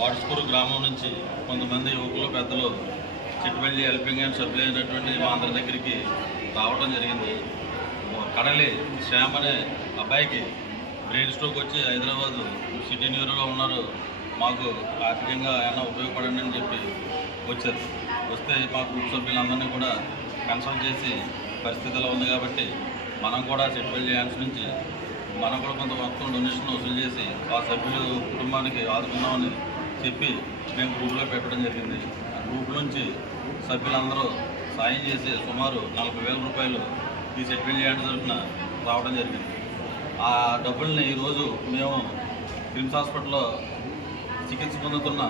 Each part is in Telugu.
వాడ్స్కూరు గ్రామం నుంచి కొంతమంది యువకులు పెద్దలు చిట్టుపల్లి హెల్పింగ్ అండ్ సభ్యులైనటువంటి మా అందరి దగ్గరికి రావడం జరిగింది. కడలి శ్యామ్ అనే అబ్బాయికి బ్రెయిన్ స్ట్రోక్ వచ్చి హైదరాబాద్ సిటీ న్యూరోలో ఉన్నారు. మాకు ఆర్థికంగా ఏమైనా ఉపయోగపడండి అని చెప్పి వచ్చారు. వస్తే మా గ్రూప్ సభ్యులందరినీ కూడా కన్సల్ట్ చేసి పరిస్థితిలో ఉంది కాబట్టి మనం కూడా చిట్టుపల్లి యాన్స్ నుంచి మనం కూడా కొంత మొత్తం డొనేషన్ వసూలు చేసి ఆ సభ్యులు కుటుంబానికి ఆదుకుందామని చెప్పి మేము గ్రూప్లో పెట్టడం జరిగింది. ఆ గ్రూప్ నుంచి సభ్యులందరూ సాయం చేసి సుమారు నలభై వేల రూపాయలు ఈ సెట్మెంట్ చేయడం తరఫున రావడం జరిగింది. ఆ డబ్బుల్ని ఈరోజు మేము క్రిమ్స్ హాస్పిటల్లో చికిత్స పొందుతున్న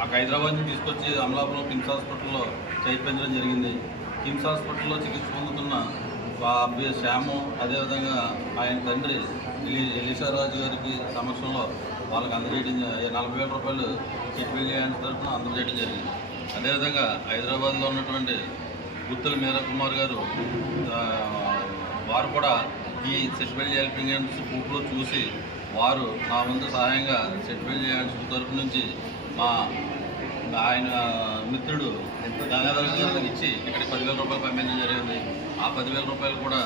ఆ హైదరాబాద్ నుంచి తీసుకొచ్చి అమలాపురం కిమ్స్ హాస్పిటల్లో చేయించడం జరిగింది. కిమ్స్ హాస్పిటల్లో చికిత్స పొందుతున్న ఆ అబ్బాయి శ్యాము అదేవిధంగా ఆయన తండ్రి ఎలి గారికి సమక్షంలో వాళ్ళకి అందజేయడం నలభై వేల రూపాయలు చిట్వెల్లి హ్యాండ్స్ తరఫున అందజేయడం జరిగింది. అదేవిధంగా హైదరాబాద్లో ఉన్నటువంటి గుత్తుల మీరా కుమార్ గారు వారు కూడా ఈ సెట్వెల్ హెల్పింగ్ హ్యాండ్స్ గ్రూప్లో చూసి వారు నా వంతు సహాయంగా సెట్వెల్ హ్యాండ్స్ తరఫు నుంచి మా ఆయన మిత్రుడు గంగాధర్ గారికి ఇచ్చి ఇక్కడ పదివేల రూపాయలు పంపించడం జరిగింది. ఆ పదివేల రూపాయలు కూడా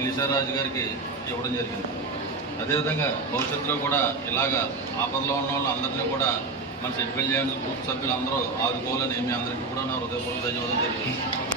ఎలిసారాజు గారికి ఇవ్వడం జరిగింది. అదేవిధంగా భవిష్యత్తులో కూడా ఇలాగా ఆపదలో ఉన్న వాళ్ళు అందరినీ కూడా మన సెట్వెల్ చేయాలని గ్రూప్ సభ్యులు అందరూ ఆదుకోవాలని మీ అందరికీ కూడా నా హృదయపూర్వక ధన్యవాదాలు తెలియజేస్తున్నాను.